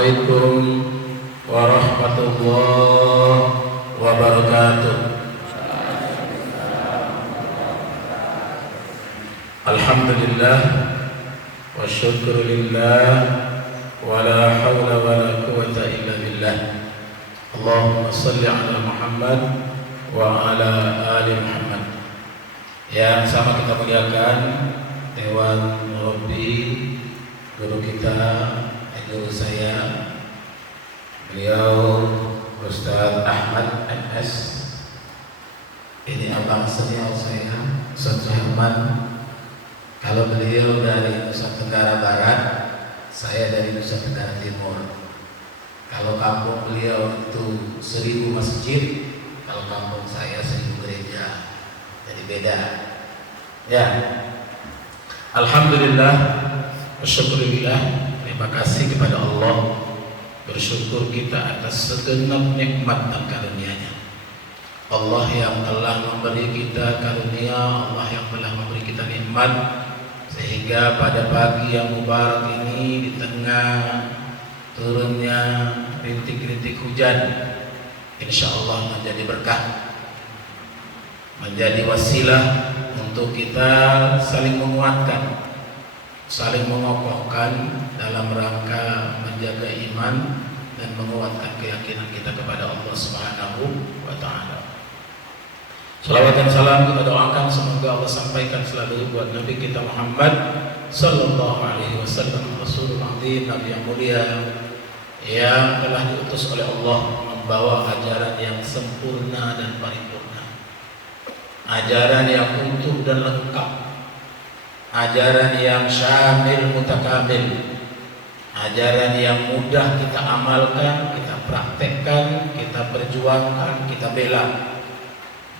Assalamualaikum warahmatullahi wabarakatuh. Alhamdulillah wa syukurillah wa la hawla wa la quwwata illa billah. Allahumma salli ala Muhammad wa ala ali Muhammad. Yang sama kita muliakan Dewan Murabbi, guru kita, guru saya, beliau Ustaz Ahmad MS. Ini abang senior saya, Ustaz Herman. Kalau beliau dari Nusa Tenggara Barat, saya dari Nusa Tenggara Timur. Kalau kampung beliau itu 1000 masjid, kalau kampung saya 1000 gereja. Jadi beda. Ya. Alhamdulillah, bersyukurillah, terima kasih kepada Allah. Bersyukur kita atas segenap nikmat dan karunia-Nya. Allah yang telah memberi kita karunia, Allah yang telah memberi kita nikmat, sehingga pada pagi yang mubarak ini, di tengah turunnya rintik-rintik hujan, insya Allah menjadi berkah, menjadi wasilah untuk kita saling menguatkan, saling mengokohkan dalam rangka menjaga iman dan menguatkan keyakinan kita kepada Allah Subhanahu wa Ta'ala. Salawat dan salam kita doakan semoga Allah sampaikan selalu buat Nabi kita Muhammad sallallahu alaihi wasallam, Rasulul Azim, Nabi yang mulia yang telah diutus oleh Allah membawa ajaran yang sempurna dan paripurna, ajaran yang utuh dan lengkap, ajaran yang syamil mutakamil, ajaran yang mudah kita amalkan, kita praktekkan, kita perjuangkan, kita bela.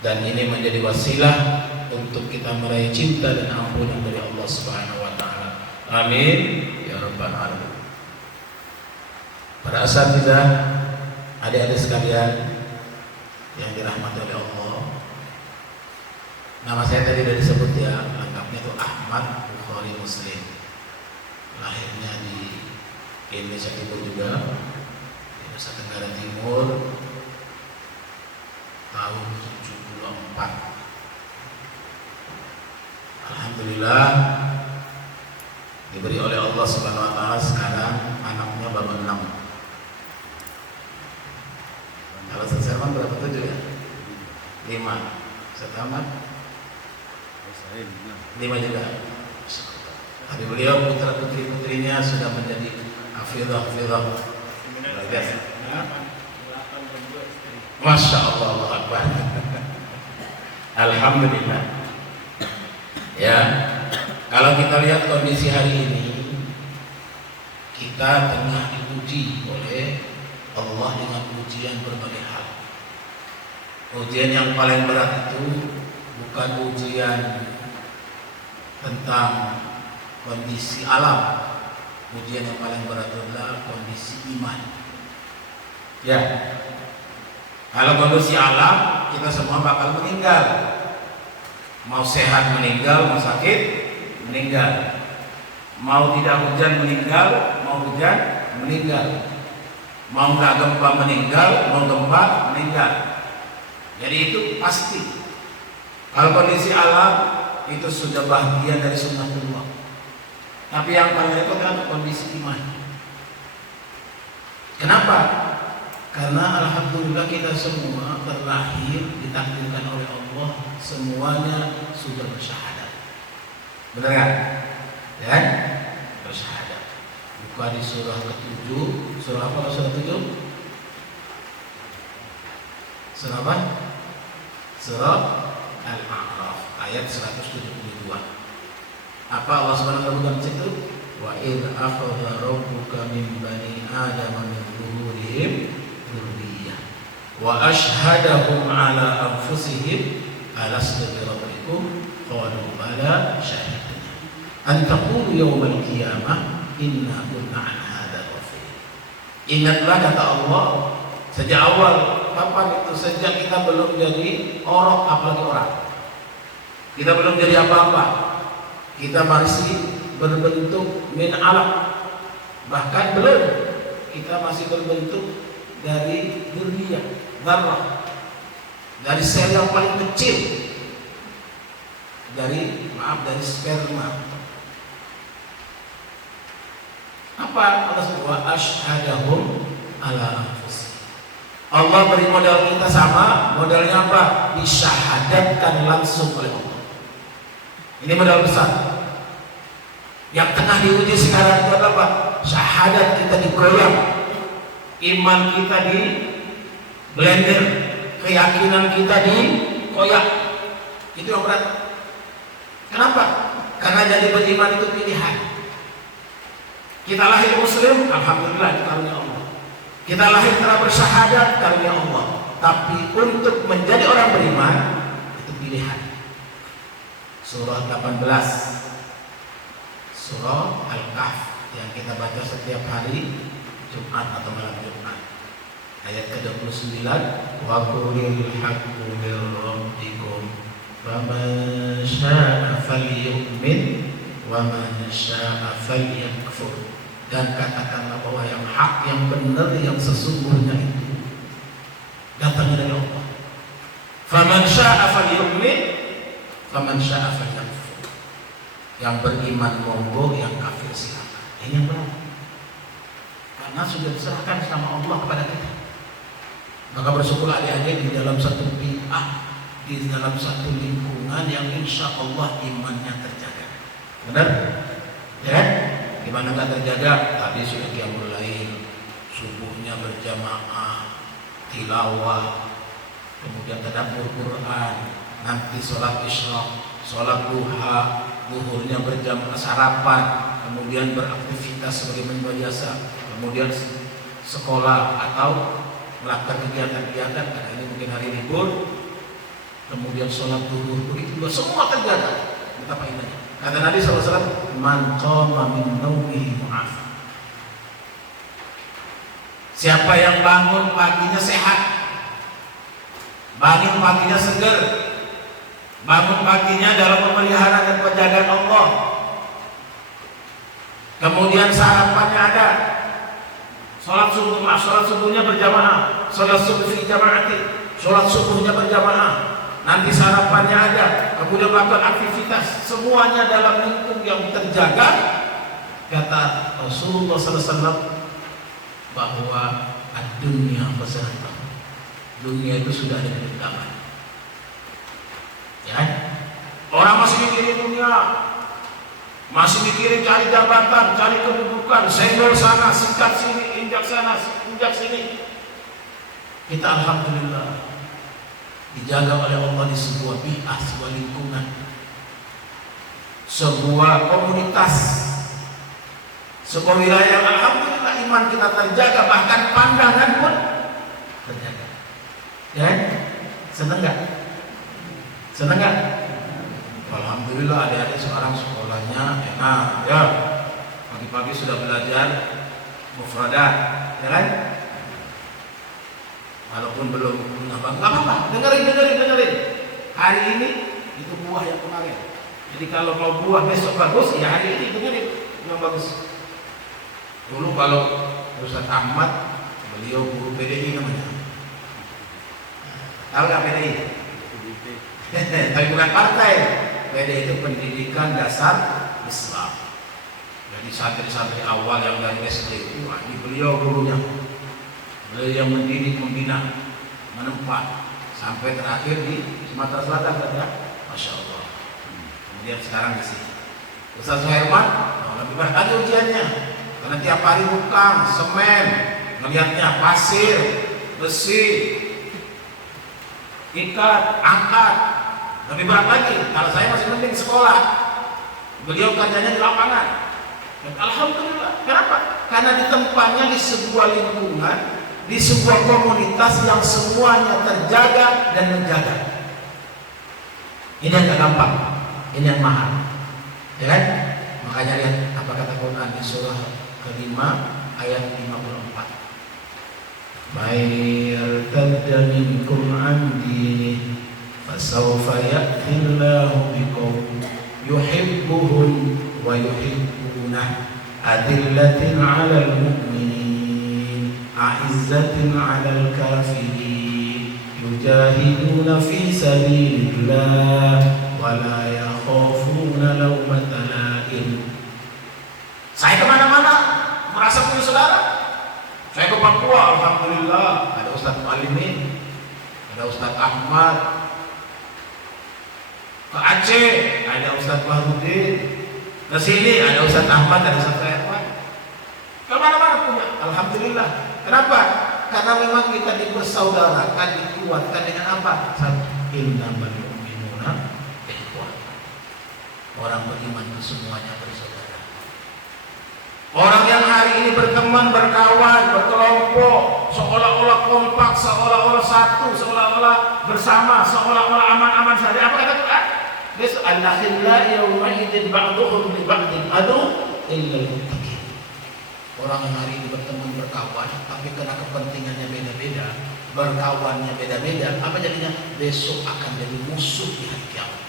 Dan ini menjadi wasilah untuk kita meraih cinta dan ampunan dari Allah Subhanahu wa Ta'ala. Amin ya rabbal alamin. Para asatidzah, adik-adik sekalian yang dirahmati oleh Allah, nama saya tadi sudah disebut ya, lengkapnya itu Ahmad Bukhari Muslim. Lahirnya di Indonesia Timur juga, di Nusa Tenggara Timur, tahun 74. Alhamdulillah diberi oleh Allah Subhanahu wa Ta'ala sekarang anaknya baru 6. Kalau Ustaz Herman berapa 7 ya? 5. Ustaz Ahmad 5 juga. Tapi beliau putra putri-putrinya sudah menjadi hafizah. Masya Allah, Allah Akbar. Alhamdulillah. Ya, kalau kita lihat kondisi hari ini, kita tengah diuji oleh Allah dengan ujian berbagai hal. Ujian yang paling berat itu bukan ujian tentang kondisi alam. Ujian yang paling berat adalah kondisi iman. Ya. Kalau kondisi alam, kita semua bakal meninggal. Mau sehat meninggal, mau sakit meninggal. Mau tidak hujan meninggal, mau hujan meninggal. Mau nggak gempa meninggal, mau gempa meninggal. Jadi itu pasti. Kalau kondisi alam itu sudah bahagian dari sunnatullah. Tapi yang paling repot adalah kondisi iman. Kenapa? Karena alhamdulillah kita semua terlahir ditakdirkan oleh Allah, semuanya sudah bersyahadat. Benar kan? Ya? Bersyahadat. Buka di surah ke-7. Surah apa surah 7? Surah apa? Surah Al-A'raf ayat 172. Apa Allah Subhanahu wa Ta'ala di situ? Wa idh akhadha rabbuka min bani Adam min zuhurihim dzurriyyah wa ashhadahum ala anfusihim alastu bi rabbikum qalu bala syahidna an taqulu yawmal qiyamah inna kunna an hadza ghafilin. Ingatlah kata Allah sejak awal. Kapan itu? Sejak kita belum jadi orang, apalagi orang. Kita belum jadi apa-apa. Kita masih berbentuk min alam. Bahkan belum kita masih berbentuk dari dzurriyyah, dzarrah, dari sel yang paling kecil, dari sperma. Apa Allah sebut? Asyhadahum ala anfusihim. Allah beri modal kita sama, modalnya apa? Disyahadatkan langsung oleh Allah. Ini modal besar. Yang tengah diuji sekarang itu apa? Syahadat kita digoyang, iman kita di blender, keyakinan kita dikoyak. Itu yang berat. Kenapa? Karena jadi beriman itu pilihan. Kita lahir muslim, alhamdulillah itu karunia Allah. Kita lahir telah bersyahadat, karunia Allah. Tapi untuk menjadi orang beriman itu pilihan. Surah 18, Surah Al-Kahf yang kita baca setiap hari Jumat atau malam Jumat. Ayat ke-29, wa qulil haqqu mir rabbikum faman syaa'a falyu'min wa man syaa'a falyakfur. Dan katakanlah bahwa yang hak, yang benar, yang sesungguhnya itu datangnya dari Allah. Faman syaa'a falyu'min, faman syaa'a falyakfur. Yang beriman monggo, yang kafir silakan. Ini yang benar. Karena sudah diserahkan sama Allah kepada kita. Maka bersyukurlah adik-adik di dalam satu bid'ah, di dalam satu lingkungan yang insya Allah imannya terjaga. Benar? Ya? Gimana nggak terjaga? Tadi sudah qiyamul lail, subuhnya berjamaah, tilawah, kemudian tadabbur Quran, nanti sholat isya, sholat duha, zuhurnya berjamaah sarapan, kemudian beraktivitas sebagaimana biasa, kemudian sekolah atau melakukan kegiatan-kegiatan karena ini mungkin hari libur, kemudian sholat duhur, begitu juga semua terjaga. Betapa indahnya. Kata Nabi SAW, man qama min naumihi mu'af. Siapa yang bangun paginya sehat, bangun paginya segar, bangun paginya dalam memelihara dan penjagaan Allah, kemudian sarapannya ada, sholat subuhnya berjamaah, sholat subuh fi jamaati, sholat subuhnya berjamaah, nanti sarapannya ada, kemudian melakukan aktivitas, semuanya dalam lingkup yang terjaga. Kata Rasulullah SAW bahwa dunia beserta dunia itu sudah ada di genggaman. Ya, orang masih mikirin dunia, masih mikirin cari jabatan, cari kedudukan, senggol sana, sikat sini, injak sana, injak sini. Kita alhamdulillah dijaga oleh Allah di sebuah bi'ah, sebuah lingkungan, sebuah komunitas, sebuah wilayah yang alhamdulillah iman kita terjaga, bahkan pandangan pun terjaga. Ya, seneng nggak? Seneng nggak? Alhamdulillah adik-adik sekarang sekolahnya enak, ya. Pagi-pagi sudah belajar mufradat, ya kan? Walaupun belum nggak apa-apa, dengerin. Hari ini itu buah yang kemarin. Jadi kalau mau buah besok bagus, ya hari ini dengerin yang bagus. Dulu kalau Ustaz Ahmad, beliau guru PDI namanya. Tahu nggak PDI? Tapi bukan partai. PDI itu Pendidikan Dasar Islam. Jadi santri-santri awal yang dari SD itu, ini beliau gurunya. Beliau yang mendidik, membina, menempa sampai terakhir di Sumatera Selatan, kan ya? Masya Allah. Kemudian sekarang di sini. Ustaz Herman, lebih berat lagi ujiannya. Karena tiap hari bukang, semen, melihatnya pasir, besi, ikat, angkat. Lebih berat lagi. Kalau saya masih mending sekolah, beliau kerjanya di lapangan. Dan alhamdulillah. Kenapa? Karena ditempatnya di sebuah lingkungan, di sebuah komunitas yang semuanya terjaga dan menjaga. Ini yang gak gampang, ini yang mahal, ya kan? Makanya lihat apa kata Quran di surah ke-5 ayat 54. Mayyartadda minkum an dinihi fasawfa ya'tillahu biqawmin yuhibbuhum wa yuhibbunah adillatin 'alal mu'minin a'izzatin 'alal kafirin yujahiduna fi sabilillah wa la yakhafuna lawmata la'im. Saya kemana-mana merasa punya saudara. Saya ke Papua, alhamdulillah ada Ustaz Alimin, ada Ustaz Ahmad. Ke Aceh ada Ustaz Bahrudin. Ke sini ada Ustaz Ahmad, ada Ustaz Ahmad. Kemana-mana punya, alhamdulillah. Kenapa? Karena memang kita dipersaudarakan, dikuatkan dengan apa? Innamal mu'minuna ikhwah. Orang beriman itu semuanya bersaudara. Orang yang hari ini berteman, berkawan, berkelompok, seolah-olah kompak, seolah-olah satu, seolah-olah bersama, seolah-olah aman-aman saja. Apa kata Quran? Besok al-akhilla yawma idzin ba'duhum li ba'din adu illa al-muttaqin. Orang yang hari ini berteman, berkawan, tapi karena kepentingannya beda-beda, berkawannya beda-beda, apa jadinya? Besok akan jadi musuh di hari kiamat.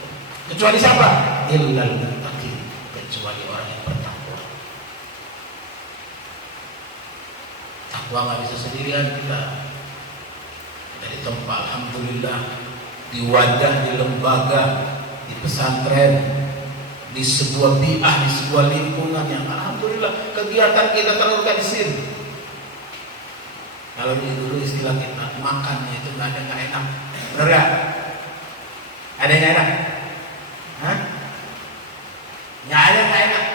Kecuali siapa? Illa al-muttaqin, kecuali orang yang bertakwa. Takwa nggak bisa sendirian kita. Dari tempat, alhamdulillah, di wadah, di lembaga, di pesantren, di sebuah bi'ah, di sebuah lingkungan yang alhamdulillah kegiatan kita terorganisir. Kalau dulu istilah kita makannya itu nggak enak, berat. Ada yang enak? Hah? Nggak ada nggak enak.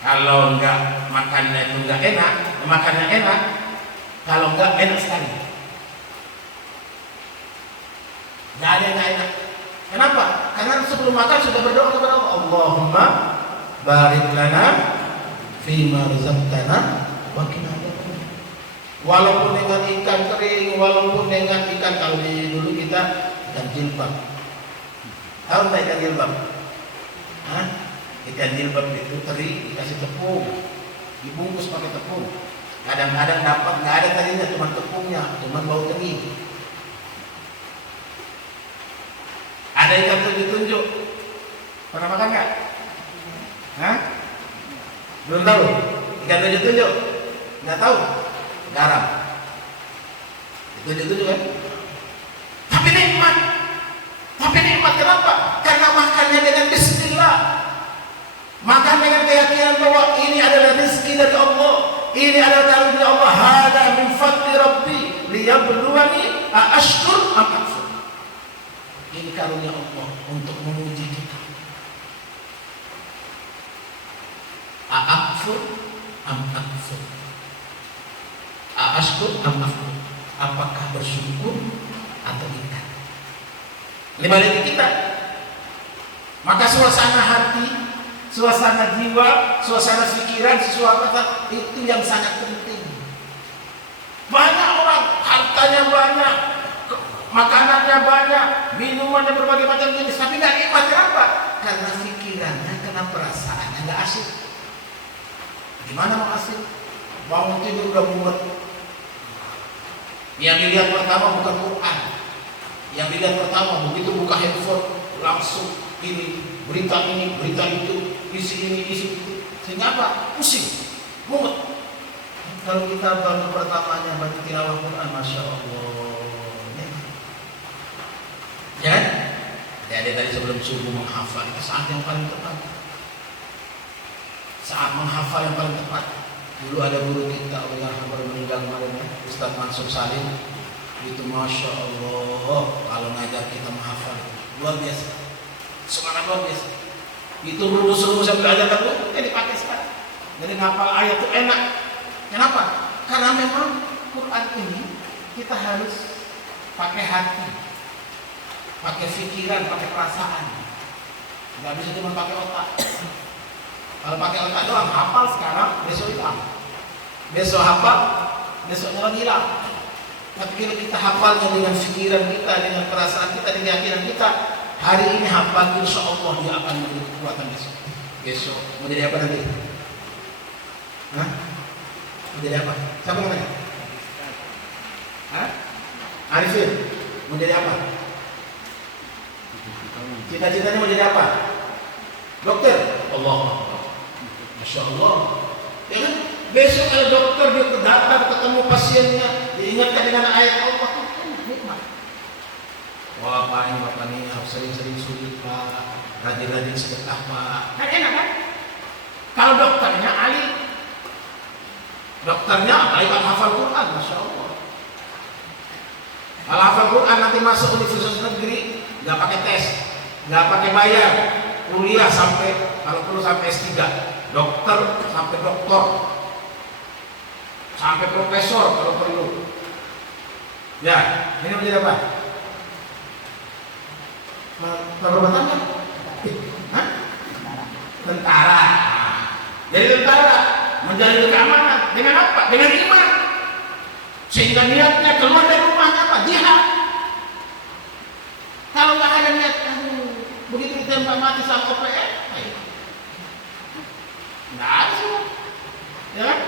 Kalau nggak makannya itu nggak enak, makannya enak. Kalau nggak enak sekali. Nggak ada yang nggak enak. Kenapa? Karena sebelum makan sudah berdoa kepada Allah, Allahumma barik lana fima razaqtana wa qina adzabannar. Walaupun dengan ikan kering, walaupun dengan ikan, kalau dulu kita ikan jilbab. Tahu nggak ikan jilbab? Hah? Ikan jilbab itu teri dikasih tepung, dibungkus pakai tepung. Kadang-kadang dapat nggak ada tadinya, cuma tepungnya, cuma bau teri. Ada ikan tunjuk-tunjuk. Pernah makan nggak? Hah? Belum tahu? Ikan tunjuk-tunjuk? Nggak tahu? Garam. Tunjuk-tunjuk kan? Tapi nikmat. Tapi nikmat kenapa? Karena makannya dengan bismillah. Makan dengan keyakinan bahwa ini adalah rezeki dari Allah. Ini adalah karunia Allah. Hada min fadli Rabbi liyabluwani a ashkur am akfur. Ini karunia Allah untuk menguji kita. A'akfur am akfur. A'ashkur am akfur. Apakah bersyukur atau tidak? Lima dari kita. Maka suasana hati, suasana jiwa, suasana pikiran, sesuatu itu yang sangat penting. Banyak orang hartanya banyak, makanannya banyak, minumannya berbagai macam jenis, tapi nggak nikmat. Kenapa? Karena pikirannya, karena perasaannya nggak asik. Gimana mau asik? Bangun tidur udah mumet. Yang dilihat pertama bukan Quran. Yang dilihat pertama begitu buka handphone langsung ini berita itu, isi ini, isi itu. Sehingga apa? Pusing, mumet. Kalau kita baru pertamanya baca tilawah Quran, masya Allah. Ya kan? Adik-adik tadi sebelum subuh menghafal, itu saat yang paling tepat. Saat menghafal yang paling tepat. Dulu ada guru kita, Allah baru meninggal kemarin, Ustaz Mansur Salim. Itu masya Allah, kalau ngajar kita menghafal luar biasa, semangat luar biasa. Itu rumus-rumus yang belajar dulu, dipakai sekarang. Jadi ngapal ayat itu enak. Kenapa? Karena memang Quran ini kita harus pakai hati, pakai pikiran, pakai perasaan. Nggak bisa cuma pakai otak. Kalau pakai otak doang, hafal sekarang, besok hilang. Besok hafal, besoknya lagi hilang. Tapi kalau kita hafalnya dengan pikiran kita, dengan perasaan kita, dengan keyakinan kita, hari ini hafal, insya Allah dia akan menjadi kekuatan besok. Besok mau jadi apa nanti? Hah? Mau jadi apa? Siapa namanya? Hah? Arifin, mau jadi apa? Cita-citanya mau jadi apa? Dokter? Allah, masya Allah. Ya kan? Besok ada dokter dia datang ketemu diingatkan dengan ayat Allah, nikmat. Wah Pak ini harus sering-sering sulit Pak, rajin-rajin sedekah Pak. Kan enak kan? Kalau dokternya ahli, dokternya apalagi hafal Quran, Masya Allah. Kalau hafal Quran nanti masuk universitas negeri, nggak pakai tes, nggak pakai bayar, kuliah sampai kalau perlu sampai S3, dokter sampai doktor, sampai profesor kalau perlu. Ya, ini menjadi apa? Perbuatannya? Hah? Tentara. Jadi tentara menjaga keamanan dengan apa? Dengan iman. Sehingga niatnya keluar dari rumahnya apa? Jihad. Kalau nggak ada niat, begitu ditembak mati sama OPM, nggak ada semua. Ya kan?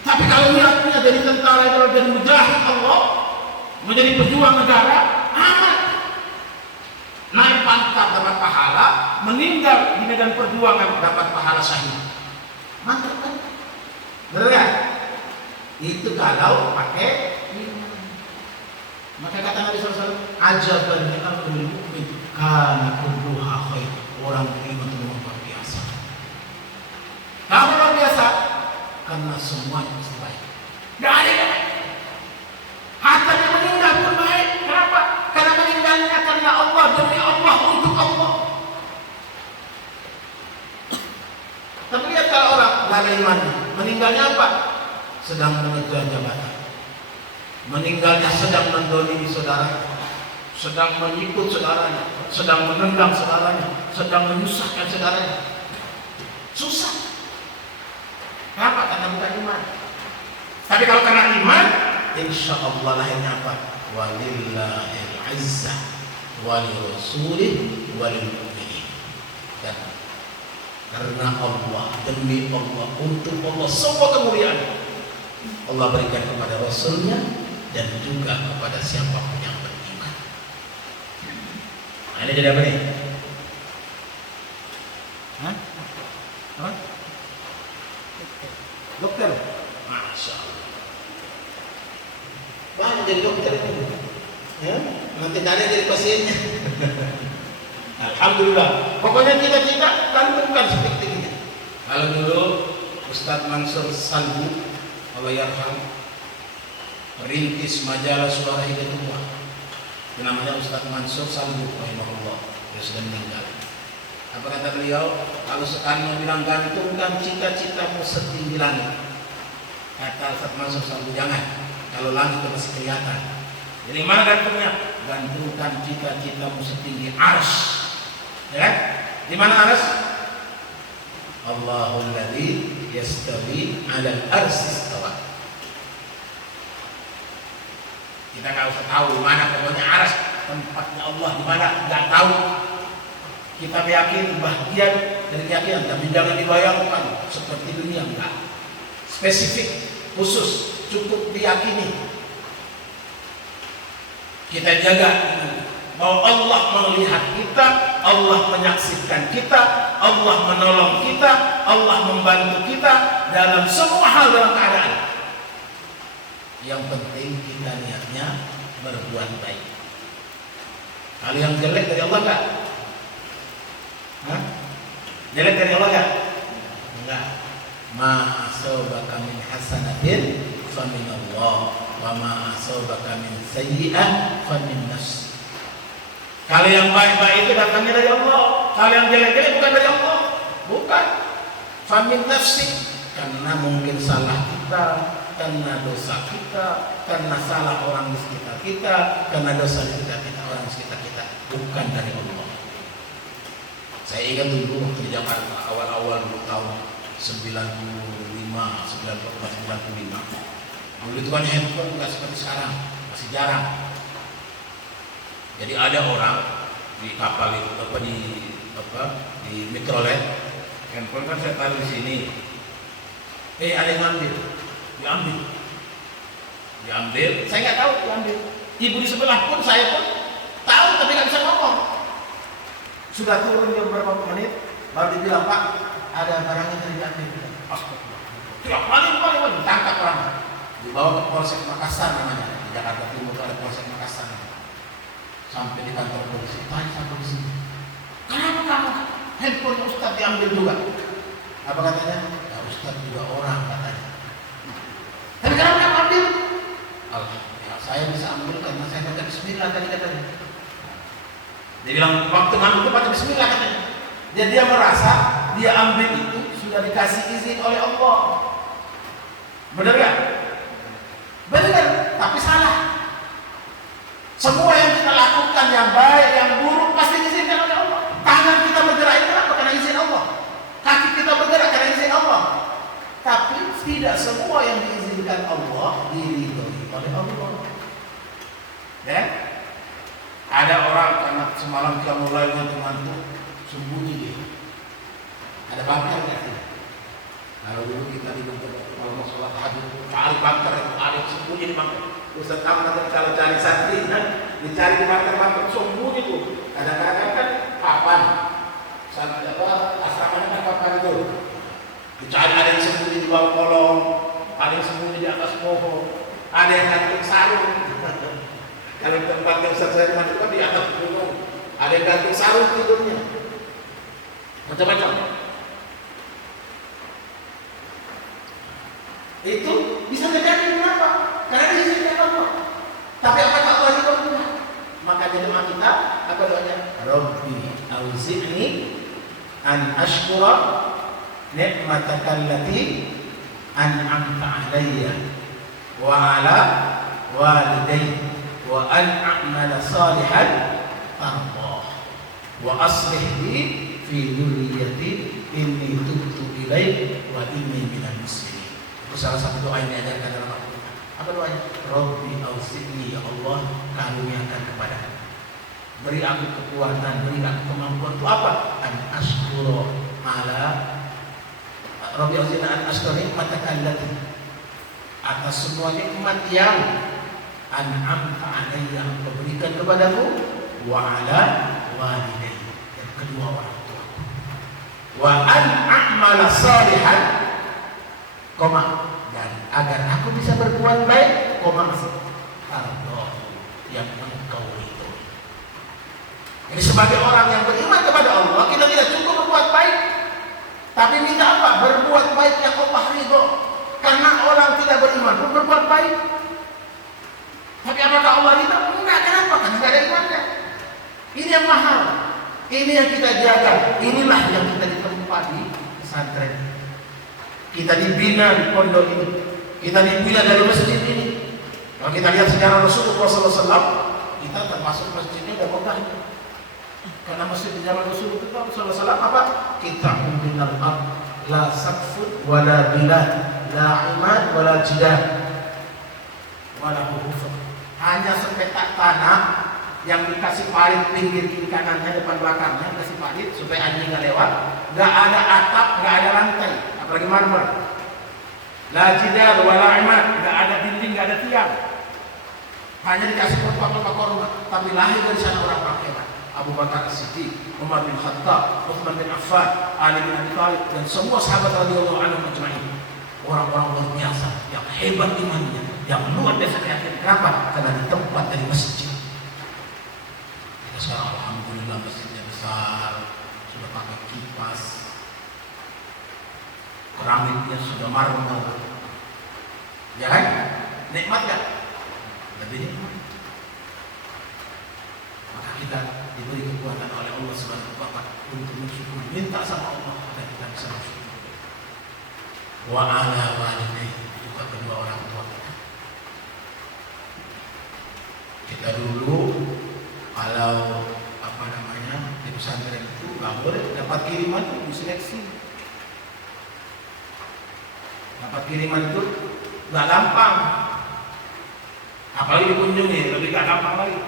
Tapi kalau niatnya jadi tentara itu jadi mujahid Allah, menjadi pejuang negara, aman. Naik pangkat dapat pahala, meninggal di medan perjuangan dapat pahala syahid. Mantap kan? Benar ya? Itu kalau pakai iman. Maka kata Nabi SAW, ajaban min amril mu'min kana kulluha khair. Orang beriman itu luar biasa. Kamu luar biasa karena semuanya mesti baik. Tidak ada yang baik. Hatta yang meninggal pun baik. Kenapa? Karena meninggalnya karena Allah, demi Allah, untuk Allah. Tapi lihat kalau orang tidak ada imannya, meninggalnya apa? Sedang mengejar jabatan, meninggalnya sedang mendolimi saudaranya, sedang menyikut saudaranya, sedang menendang saudaranya, sedang menyusahkan saudaranya. Susah. Kenapa? Karena bukan iman. Tapi kalau karena iman, insya Allah lahirnya apa? Walillahil izzah walirasulih walilmu'minin. Dan karena Allah, demi Allah, untuk Allah semua kemuliaan Allah berikan kepada Rasulnya dan juga kepada siapapun yang beriman. Nah, ini jadi apa nih? Hah? Apa? Dokter? Masya Allah. Banyak jadi dokter ini. Ya? Nanti tanya jadi pasiennya. Alhamdulillah. Pokoknya cita-cita tentukan seperti-tingginya. Kalau dulu Ustadz Mansur Salbu, Allah yarham, perintis majalah Suara Hidayatullah. Itu namanya Ustadz Mansur Salbu, rahimahullah. Dia sudah meninggal. Apa kata beliau? Kalau sekarang bilang gantungkan cita-citamu setinggi langit. Kata Ustadz Mansur Salbu, jangan. Kalau langit itu masih kelihatan. Jadi mana gantungnya? Gantungkan cita-citamu setinggi arsy. Ya, di mana arsy? Allahul ladzi yastawi 'alal arsy istawa. Kita nggak usah tahu di mana, pokoknya arsy tempatnya Allah di mana, nggak tahu. Kita yakin bagian dari keyakinan, tapi jangan dibayangkan seperti dunia, enggak. Spesifik, khusus, cukup diyakini. Kita jaga bahwa Allah melihat kita, Allah menyaksikan kita, Allah menolong kita, Allah membantu kita dalam semua hal dalam keadaan. Yang penting kita niatnya berbuat baik. Kalau yang jelek dari Allah enggak? Hah? Jelek dari Allah enggak? Enggak. Ma asabaka min hasanatin fa min Allah wa ma asabaka min sayyi'ah fa min nafs. Kalau yang baik-baik itu datangnya dari Allah. Kalau yang jelek-jelek bukan dari Allah. Bukan. Famin nafsi. Karena mungkin salah kita, karena dosa kita, karena salah orang di sekitar kita, karena dosa di sekitar kita, orang di sekitar kita. Bukan dari Allah. Saya ingat dulu di Jakarta awal-awal tahun 95, 95. Dulu itu kan handphone nggak seperti sekarang, masih jarang. Jadi ada orang di kapal itu di mikrolet, handphone kan saya taruh di sini. Ada yang diambil. Saya nggak tahu diambil. Ibu di sebelah pun saya pun tahu tapi nggak bisa ngomong. Sudah turun beberapa menit, baru dibilang Pak, ada barangnya yang diambil. Tiap paling ditangkap orang. dibawa ke Polsek Makassar namanya, di Jakarta Timur ada Polsek Makassar. Sampai di kantor polisi, tanya sama polisi, kenapa kamu handphone Ustadz diambil juga? Apa katanya? Ya Ustadz juga orang katanya. Tapi kenapa kamu ambil? Ya saya bisa ambil karena saya baca Bismillah tadi katanya. Dia bilang waktu ngambil itu baca Bismillah katanya. Dia merasa dia ambil itu sudah dikasih izin oleh Allah. Benar gak? Benar, tapi salah. Semua yang kita lakukan yang baik, yang buruk pasti diizinkan oleh Allah. Tangan kita bergerak itu apa? Karena izin Allah. Kaki kita bergerak karena izin Allah. Tapi tidak semua yang diizinkan Allah diridhoi oleh Allah. Ya? Ada orang karena semalam dia mulai ngantuk, sembunyi dia. Ada bangker nggak sih? Kalau dulu kita di kalau mau sholat tahajud, cari bangker itu ada yang sembunyi di bangker. Ustaz Ahmad kalau cari santri kan, dicari di bangker sembunyi tuh. Kadang-kadang kan papan, asramanya kan papan itu. Dicari ada yang sembunyi di bawah kolong, ada yang sembunyi di atas pohon, ada yang gantung sarung. Kalau tempat yang Ustaz saya masuk di atas gunung, ada yang gantung sarung tidurnya. Macam-macam. Itu bisa terjadi kenapa? Karena diizinkan Allah. Tapi apakah Allah itu benar? Maka jadi doa kita apa doanya? Rabbi auzi'ni an ashkura ni'mataka allati an'amta 'alayya wa 'ala walidayya wa an a'mala salihan tardah wa aslih li fi dhurriyyati inni tubtu ilaik wa inni minal muslimin. Itu salah satu doa yang diajarkan dalam Al-Quran. Apa doanya? Rabbi auzi'ni, ya Allah karuniakan kepadaku, beri aku kekuatan, beri aku kemampuan. Itu apa? An ashkura ala Rabbi auzi'ni an ashkura ni'mataka allati, atas semua nikmat yang an'amta 'alayya, engkau berikan kepadaku, wa ala walidayya, dan kedua orang tua, wa an a'mala salihan, dan agar aku bisa berbuat baik, tardah, yang engkau ridhoi. Jadi sebagai orang yang beriman kepada Allah, kita tidak cukup berbuat baik, tapi minta apa? Berbuat baik yang Allah ridho. Karena orang tidak beriman pun berbuat baik. Tapi apakah Allah ridho? Enggak. Kenapa? Karena tidak ada imannya. Ini yang mahal, ini yang kita jaga. Inilah yang kita ditempa di pesantren. Kita dibina di pondok ini, kita dibina dari masjid ini. Kalau kita lihat sejarah Rasulullah SAW, kita termasuk masjidnya udah megah. Karena masjid di zaman Rasulullah SAW apa? Kita minal ard la saqfun wala bilad la imad wala jidah wala hufur. Hanya sepetak tanah yang dikasih parit pinggir kiri kanannya, depan belakangnya dikasih parit supaya anjing nggak lewat. Nggak ada atap, nggak ada lantai, apalagi marmer. La jidar wala imad, nggak ada dinding, nggak ada tiang. Hanya dikasih kotak-kotak rumah. Tapi lahir dari sana orang hebat. Abu Bakar As-Siddiq, Umar bin Khattab, Uthman bin Affan, Ali bin Abi Thalib, dan semua sahabat radhiyallahu anhum ajma'in. Orang-orang luar biasa yang hebat imannya, yang luar biasa keyakinan. Kenapa? Karena di tempat dari masjid. Kita sekarang alhamdulillah masjidnya besar, sudah pakai kipas, keramiknya sudah marmer. Ya kan? Nikmat kan? Lebih nikmat. Maka kita diberi kekuatan oleh Allah Subhanahu wa Ta'ala untuk bersyukur, minta sama Allah agar kita bisa bersyukur. Wa ala walidayhi, juga kedua orang tua kita. Kita dulu kalau di pesantren itu nggak boleh dapat kiriman itu diseleksi. Dapat kiriman itu nggak gampang, apalagi dikunjungi lebih nggak gampang lagi.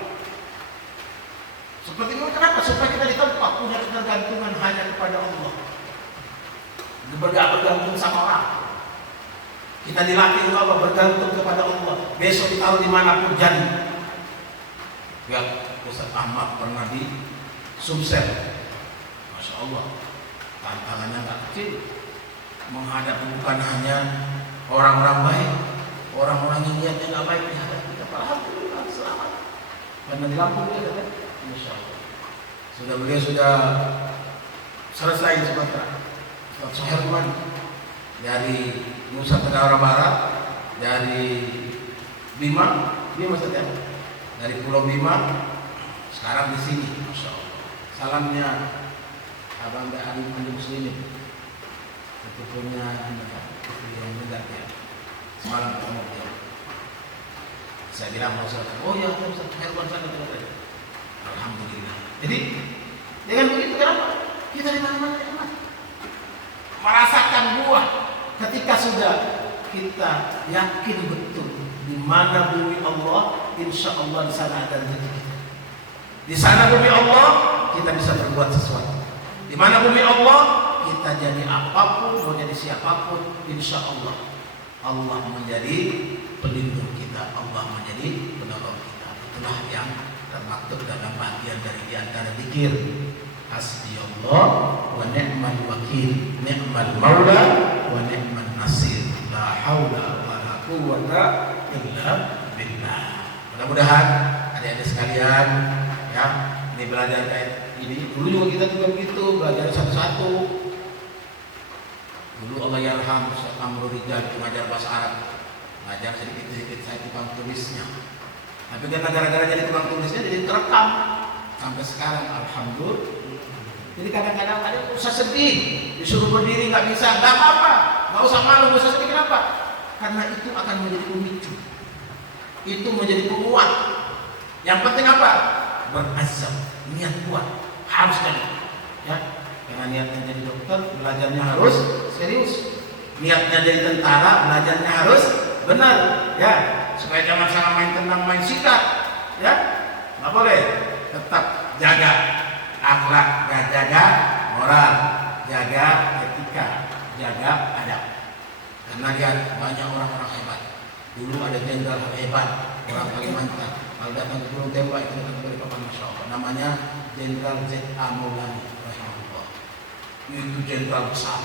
Seperti itu kenapa? Supaya kita di tempat punya ketergantungan hanya kepada Allah, bergantung sama orang. Kita dilatih oleh Allah bergantung kepada Allah. Besok ditaruh dimanapun jadi. Ya, Ustaz Ahmad pernah di Sumsel, Masya Allah, tantangannya nggak kecil. Menghadapi bukan hanya orang-orang baik, orang-orang Karena di Lampung dia kan, Masya Allah. Beliau sudah selesai di Sumatera. Ustaz Herman dari Nusa Tenggara Barat, dari Bima saja, dari Pulau Bima, sekarang di sini, Masya Allah. Salamnya Abang Ali Muslimin, itu punya yang benar ya. Semalam ketemu dia. Saya bilang mau Ustaz, oh ya Ustaz Herman sana betul. Alhamdulillah. Jadi dengan begitu kenapa? Kita di mana-mana nikmat. Merasakan buah ketika sudah kita yakin betul di mana bumi Allah, insya Allah di sana ada rezeki kita. Di sana bumi Allah kita bisa berbuat sesuatu. Di mana bumi Allah kita jadi apapun, mau jadi siapapun, insya Allah Allah menjadi pelindung kita, Allah menjadi penolong kita. Itulah yang termaktub dalam bagian dari diantara zikir. Hasbiyallah wa ni'mal wakil, ni'mal maula wa ni'man nasir, la haula wa la quwwata illa billah. Mudah-mudahan adik-adik sekalian ya, ini belajar kayak ini. Dulu juga kita juga begitu, belajar satu-satu. Dulu Allah yarham Ustaz Amrul Rijal mengajar bahasa Arab, ngajar sedikit-sedikit, saya tukang tulisnya. Tapi karena gara-gara jadi tukang tulisnya jadi terekam sampai sekarang, alhamdulillah. Jadi kadang-kadang ada usah sedih, disuruh berdiri nggak bisa, nggak apa-apa, nggak usah malu, nggak usah sedih. Kenapa? Karena itu akan menjadi pemicu, itu menjadi penguat. Yang penting apa? Berazam, niat kuat, harus jadi. Ya, karena niatnya jadi dokter, belajarnya harus serius. Niatnya jadi tentara, belajarnya harus benar. Ya, supaya jangan salah main tenang, main sikat. Ya, nggak boleh. Tetap jaga akhlak, jaga moral, jaga etika, jaga adab. Karena lihat banyak orang-orang hebat. Dulu ada jenderal hebat, orang Kalimantan. Kalau datang ke Gunung Tembak itu datang dari Bapak, Masya Allah. Namanya Jenderal Z.A. Maulani, rahimahullah. Itu jenderal besar,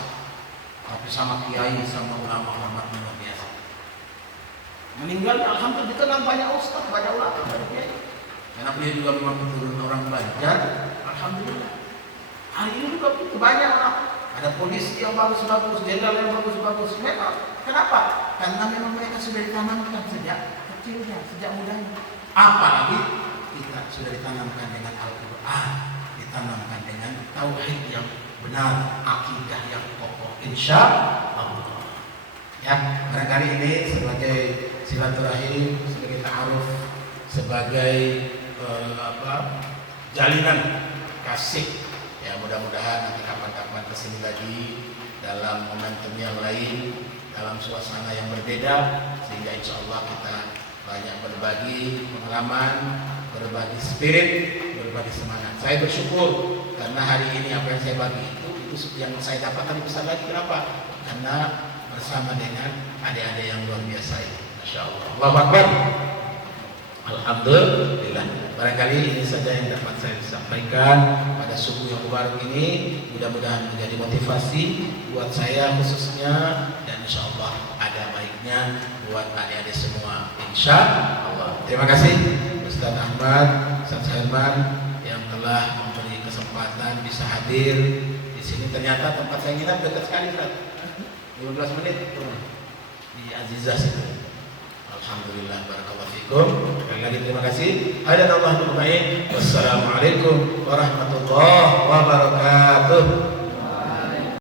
tapi sama kiai, sama ulama-ulama luar biasa. Meninggal, alhamdulillah dikenal banyak ustaz, banyak ulama, banyak kiai. Karena dia juga memang keturunan orang Banjar. Alhamdulillah. Hari ini juga begitu banyak orang. Ada polisi yang bagus-bagus, jenderal yang bagus-bagus. Memang. Kenapa? Karena memang mereka sudah ditanamkan sejak kecilnya, sejak mudanya. Apalagi kita sudah ditanamkan dengan Al-Quran, ditanamkan dengan tauhid yang benar, akidah yang kokoh, insya Allah. Ya, barangkali ini sebagai silaturahim, sebagai ta'aruf, sebagai jalinan kasih. Ya, mudah-mudahan nanti kapan-kapan kesini lagi dalam momentum yang lain, dalam suasana yang berbeda, sehingga insya Allah kita banyak berbagi pengalaman, berbagi spirit, berbagi semangat. Saya bersyukur karena hari ini apa yang saya bagi itu yang saya dapatkan besar lagi. Kenapa? Karena bersama dengan adik-adik yang luar biasa ini. Masya Allah. Allahu Akbar. Alhamdulillah. Barangkali ini saja yang dapat saya sampaikan pada subuh yang baru ini. Mudah-mudahan menjadi motivasi buat saya khususnya, dan insya Allah ada baiknya buat adik-adik semua, insya Allah. Terima kasih Ustaz Ahmad, Ustaz Herman yang telah memberi kesempatan bisa hadir di sini. Ternyata tempat saya nginap dekat sekali, Ustaz. 15 menit di Azizah situ. Alhamdulillah, barakallahu fikum. Sekali lagi terima kasih. Hadanallahu wa baik. Wassalamualaikum warahmatullahi wabarakatuh.